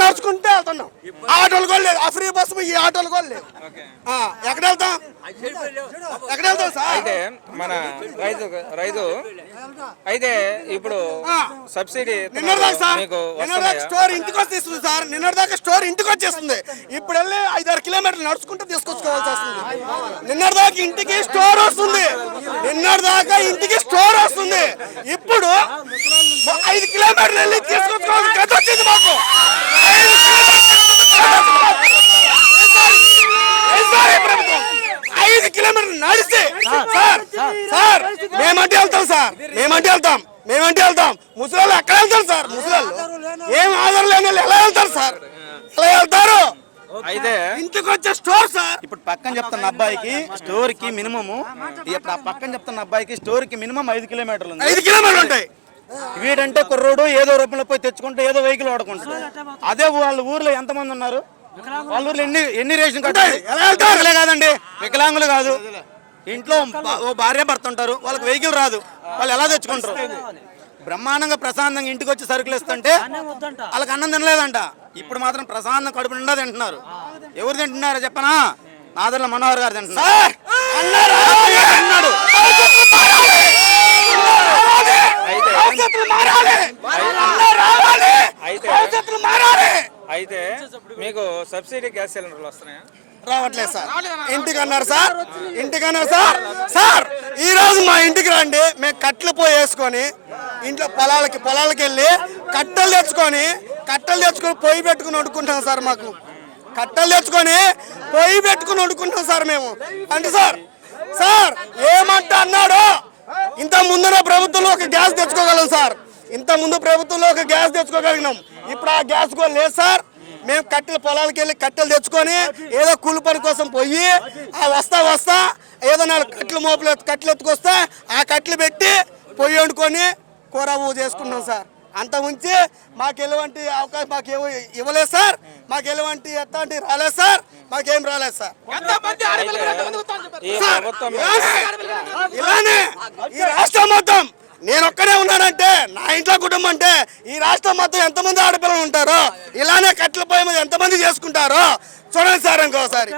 నడుచుకుంటే వెళ్తున్నాం. ఆటోలు కూడా లేదు, ఆ ఫ్రీ బస్సు ఈ ఆటోలు కూడా లేవు. ఎక్కడ వెళ్తాం సార్? అయితే మన రైతు అయితే ఇప్పుడు సబ్సిడీ నిన్నటిదాకా స్టోర్ ఇంటికి వచ్చేస్తుంది సార్. నిన్నటిదాకా స్టోర్ ఇంటికి వచ్చేస్తుంది. ఇప్పుడు వెళ్ళి 5-6 కిలోమీటర్లు నడుచుకుంటూ తీసుకొచ్చుకోవాల్సి వస్తుంది. నిన్నటిదాకా ఇంటికి స్టోర్ వస్తుంది. నిన్నటిదాకా ఇంటికి స్టోర్ వస్తుంది. ఇప్పుడు 5 కిలోమీటర్లు వెళ్ళి తీసుకొచ్చుకోవాల్సి గత వచ్చింది మాకు. 5 కిలోమీటర్లు నడిస్తే సార్ మేమంటే వెళ్తాం. ముసలి ఎక్కడ వెళ్తారు సార్? ముసలి ఏం ఆధారం లేని ఎలా వెళ్తారు సార్? ఎలా వెళ్తారు? అయితే ఇంటికి వచ్చే స్టోర్ సార్. ఇప్పుడు పక్కన చెప్తున్న అబ్బాయికి స్టోర్ కి మినిమము, ఇప్పుడు ఆ పక్కన చెప్తున్న అబ్బాయికి స్టోర్ కి మినిమం 5 కిలోమీటర్లు ఉంది. 5 కిలోమీటర్లు ఉంటాయి. వీడంటే కుర్రోడు ఏదో రూపంలో పోయి తెచ్చుకుంటే ఏదో వెహికల్ వాడుకుంటాడు. అదే వాళ్ళ ఊర్లో ఎంతమంది ఉన్నారు? వాళ్ళ ఊర్లో ఎన్ని రేషన్ కార్డులే కాదండి, వికలాంగులు కాదు. ఇంట్లో ఓ భార్య భర్త ఉంటారు, వాళ్ళకి వెహికల్ రాదు, వాళ్ళు ఎలా తెచ్చుకుంటారు? బ్రహ్మాండంగా ప్రశాంతంగా ఇంటికి వచ్చి సరుకులు ఇస్తుంటే వాళ్ళకి అన్నం తినలేదంట. ఇప్పుడు మాత్రం ప్రశాంతం కడుపు నిండా తింటున్నారు. ఎవరు తింటున్నారో చెప్పనా? నాదర్ల మనోహర్ గారు తింటున్నారు. అయితే మీకు సబ్సిడీ గ్యాస్ సిలిండర్లు వస్తున్నాయా? రావట్లేదు సార్. ఇంటికన్నారు సార్ ఈ రోజు మా ఇంటికి రండి. మేము కట్టెలు పోయి వేసుకొని ఇంట్లో పొలాలకి వెళ్ళి కట్టెలు తెచ్చుకొని పొయ్యి పెట్టుకుని వండుకుంటాం సార్. మాకు కట్టెలు తెచ్చుకొని పొయ్యి పెట్టుకుని వండుకుంటాం సార్ మేము. అంటే సార్ ఏమంట అన్నాడు? ఇంత ముందున ప్రభుత్వంలో ఒక గ్యాస్ తెచ్చుకోగలం సార్. ఇప్పుడు ఆ గ్యాస్ కూడా లేదు సార్. మేము పొలాలకి వెళ్ళి కట్టెలు తెచ్చుకొని ఏదో కూలి పని కోసం పోయి వస్తా ఏదో 4 కట్టెలు ఎత్తుకొస్తే ఆ కట్టెలు పెట్టి పొయ్యి వండుకొని కూర చేసుకున్నాం సార్. అంత ఉంచి మాకు ఎలాంటి అవకాశం మాకేమో ఇవ్వలేదు సార్. మాకు ఎలాంటి ఎట్లాంటి రాలేదు సార్. మాకేం రాలేదు సార్. ఇలానే ఈ రాష్ట్రం మొత్తం నేను ఒక్కనే ఉన్నానంటే, నా ఇంట్లో కుటుంబం అంటే ఈ రాష్ట్రం మొత్తం ఎంతమంది ఆడపిల్లలు ఉంటారో, ఇలానే కట్టెల పొయ్యి మీద ఎంతమంది చేసుకుంటారో చూడండి సార్ ఇంకోసారి.